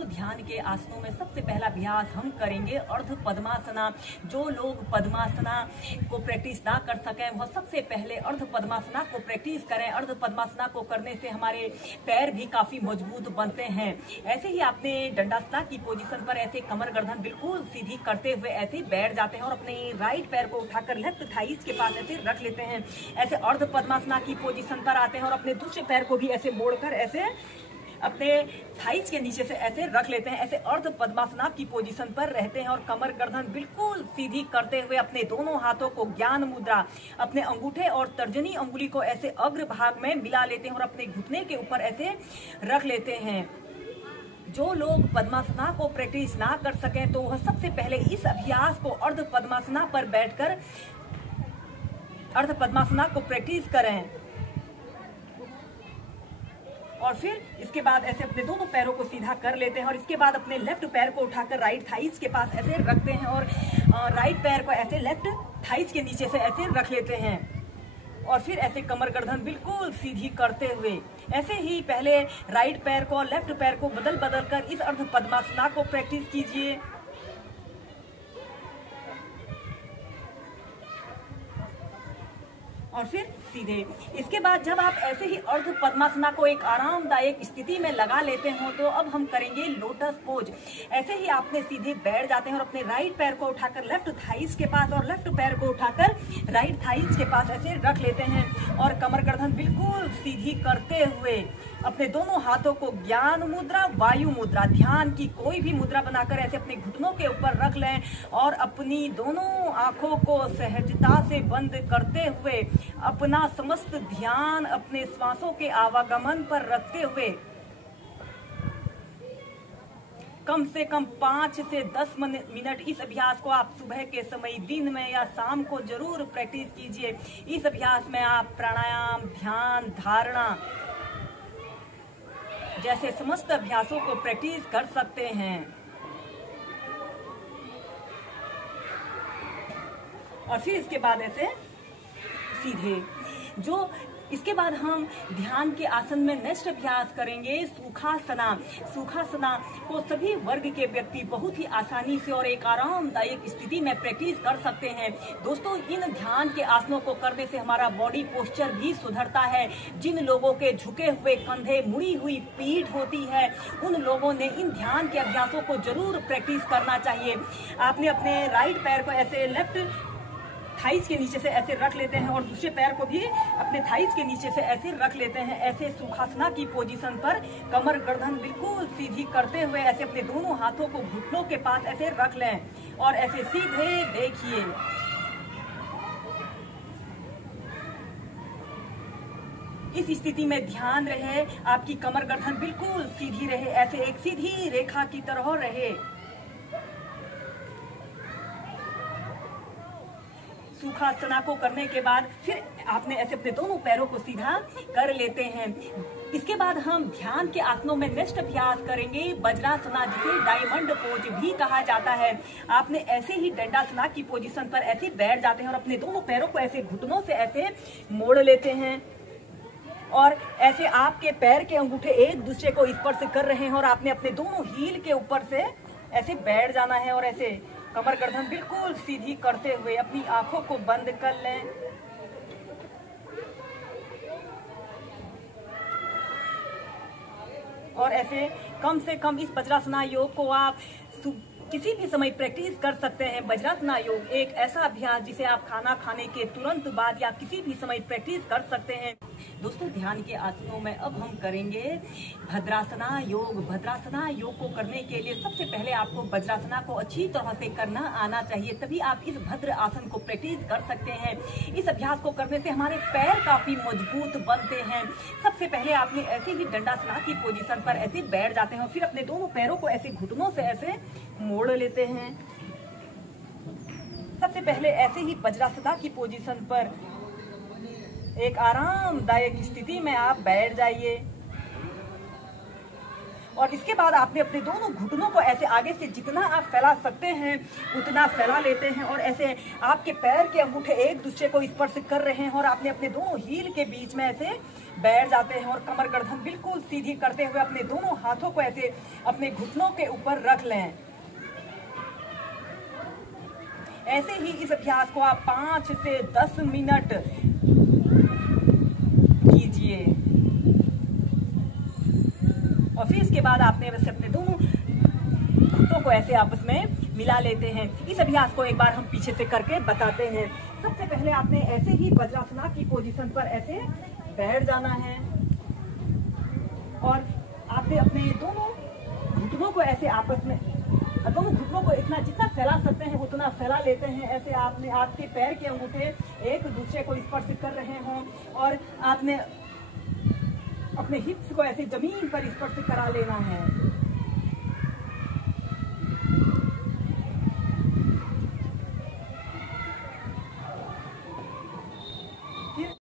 दोस्तों ध्यान के आसनों में सबसे पहला अभ्यास हम करेंगे अर्ध पद्मासना। जो लोग पद्मासना को प्रैक्टिस ना कर सकें वह सबसे पहले अर्ध पद्मासना को प्रैक्टिस करें। अर्ध पद्मासना को करने से हमारे पैर भी काफी मजबूत बनते हैं। ऐसे ही आपने दंडासना की पोजीशन पर ऐसे कमर गर्दन बिल्कुल सीधी करते हुए ऐसे बैठ जाते हैं और अपने राइट पैर को उठाकर लेफ्ट थाइस के पास ऐसे रख लेते हैं। ऐसे अर्ध पद्मासना की पोजीशन पर आते हैं और अपने दूसरे पैर को भी ऐसे मोड़कर ऐसे अपने थाइस के नीचे से ऐसे रख लेते हैं। ऐसे अर्ध पद्मासना की पोजीशन पर रहते हैं और कमर गर्दन बिल्कुल सीधी करते हुए अपने दोनों हाथों को ज्ञान मुद्रा, अपने अंगूठे और तर्जनी अंगुली को ऐसे अग्र भाग में मिला लेते हैं और अपने घुटने के ऊपर ऐसे रख लेते हैं। जो लोग पद्मासना को प्रैक्टिस ना कर सकें तो वह सबसे पहले इस अभ्यास को अर्ध पद्मासना पर बैठकर अर्ध पद्मासना को प्रैक्टिस करें और फिर इसके बाद ऐसे अपने दोनों पैरों को सीधा कर लेते हैं और इसके बाद अपने लेफ्ट पैर को उठाकर राइट थाइस के पास ऐसे रखते हैं और राइट पैर को ऐसे लेफ्ट थाइस के नीचे से ऐसे रख लेते हैं और फिर ऐसे कमर गर्दन बिल्कुल सीधी करते हुए ऐसे ही पहले राइट पैर को और लेफ्ट पैर को बदल बदल कर इस अर्ध पद्मासना को प्रैक्टिस कीजिए। और फिर सीधे इसके बाद जब आप ऐसे ही अर्ध पद्मासना को एक आरामदायक स्थिति में लगा लेते हो तो अब हम करेंगे लोटस पोज। ऐसे ही आपने सीधे बैठ जाते हैं और अपने राइट पैर को उठाकर लेफ्ट थाइस के पास और लेफ्ट पैर को उठाकर राइट थाइस के पास ऐसे रख लेते हैं और कमर गर्दन बिल्कुल सीधी करते हुए अपने दोनों हाथों को ज्ञान मुद्रा, वायु मुद्रा, ध्यान की कोई भी मुद्रा बनाकर ऐसे अपने घुटनों के ऊपर रख लें और अपनी दोनों आंखों को सहजता से बंद करते हुए अपना समस्त ध्यान अपने श्वासों के आवागमन पर रखते हुए कम से कम 5 से 10 मिनट इस अभ्यास को आप सुबह के समय, दिन में या शाम को जरूर प्रैक्टिस कीजिए। इस अभ्यास में आप प्राणायाम, ध्यान, धारणा जैसे समस्त अभ्यासों को प्रैक्टिस कर सकते हैं। और फिर इसके बाद ऐसे सीधे इसके बाद हम ध्यान के आसन में नेक्स्ट अभ्यास करेंगे सुखासना। सुखासना को सभी वर्ग के व्यक्ति बहुत ही आसानी से और एक आरामदायक स्थिति में प्रैक्टिस कर सकते हैं। दोस्तों इन ध्यान के आसनों को करने से हमारा बॉडी पोस्चर भी सुधरता है। जिन लोगों के झुके हुए कंधे, मुड़ी हुई पीठ होती है उन लोगों ने इन ध्यान के अभ्यासों को जरूर प्रैक्टिस करना चाहिए। आपने अपने राइट पैर को ऐसे लेफ्ट थाइस के नीचे से ऐसे रख लेते हैं और दूसरे पैर को भी अपने थाइस के नीचे से ऐसे रख लेते हैं। ऐसे सुखासना की पोजीशन पर कमर गर्दन बिल्कुल सीधी करते हुए ऐसे अपने दोनों हाथों को घुटनों के पास ऐसे रख लें और ऐसे सीधे देखिए। इस स्थिति में ध्यान रहे आपकी कमर गर्दन बिल्कुल सीधी रहे, ऐसे एक सीधी रेखा की तरह रहे। सुखासना को करने के बाद फिर आपने ऐसे अपने दोनों पैरों को सीधा कर लेते हैं। इसके बाद हम ध्यान के आसनों में नेक्स्ट अभ्यास करेंगे वज्रासना, जिसे डायमंड पोज भी कहा जाता है। आपने ऐसे ही दंडासना की पोजीशन पर ऐसे बैठ जाते हैं और अपने दोनों पैरों को ऐसे घुटनों से ऐसे मोड़ लेते हैं और ऐसे आपके पैर के अंगूठे एक दूसरे को स्पर्श कर रहे हैं और आपने अपने दोनों हील के ऊपर से ऐसे बैठ जाना है और ऐसे कमर गर्दन बिल्कुल सीधी करते हुए अपनी आंखों को बंद कर लें। और ऐसे कम से कम इस वज्रासना योग को आप किसी भी समय प्रैक्टिस कर सकते हैं। वज्रासना योग एक ऐसा अभ्यास जिसे आप खाना खाने के तुरंत बाद या किसी भी समय प्रैक्टिस कर सकते हैं। दोस्तों ध्यान के आसनों में अब हम करेंगे भद्रासना योग। भद्रासना योग को करने के लिए सबसे पहले आपको वज्रासना को अच्छी तरह से करना आना चाहिए, तभी आप इस भद्र आसन को प्रैक्टिस कर सकते हैं। इस अभ्यास को करने से हमारे पैर काफी मजबूत बनते हैं। सबसे पहले आपने ऐसे ही दंडासना की पोजीशन पर ऐसे बैठ जाते हैं और फिर अपने दोनों पैरों को ऐसे घुटनों से ऐसे मोड़ लेते हैं। सबसे पहले ऐसे ही वज्रासना की पोजीशन पर एक आरामदायक स्थिति में आप बैठ जाइए और इसके बाद आपने अपने दोनों घुटनों को ऐसे आगे से जितना आप फैला सकते हैं उतना फैला लेते हैं और ऐसे आपके पैर के अंगूठे एक दूसरे को स्पर्श कर रहे हैं और आपने अपने दोनों हील के बीच में ऐसे बैठ जाते हैं और कमर गर्दन बिल्कुल सीधी करते हुए अपने दोनों हाथों को ऐसे अपने घुटनों के ऊपर रख लें। ऐसे ही इस अभ्यास को आप 5 से 10 मिनट कीजिए और फिर इसके बाद आपने वैसे अपने दोनों हाथों को ऐसे आपस में मिला लेते हैं। इस अभ्यास को एक बार हम पीछे से करके बताते हैं। सबसे पहले आपने ऐसे ही वज्रासना की पोजीशन पर ऐसे बैठ जाना है और आपने अपने दोनों घुटनों को ऐसे आपस में दोनों घुटनों को इतना जितना फैला सकते हैं उतना फैला लेते हैं। ऐसे आपने आपके पैर के अंगूठे एक दूसरे को स्पर्श कर रहे हों और आपने अपने हिप्स को ऐसे जमीन पर स्पर्श करा लेना है।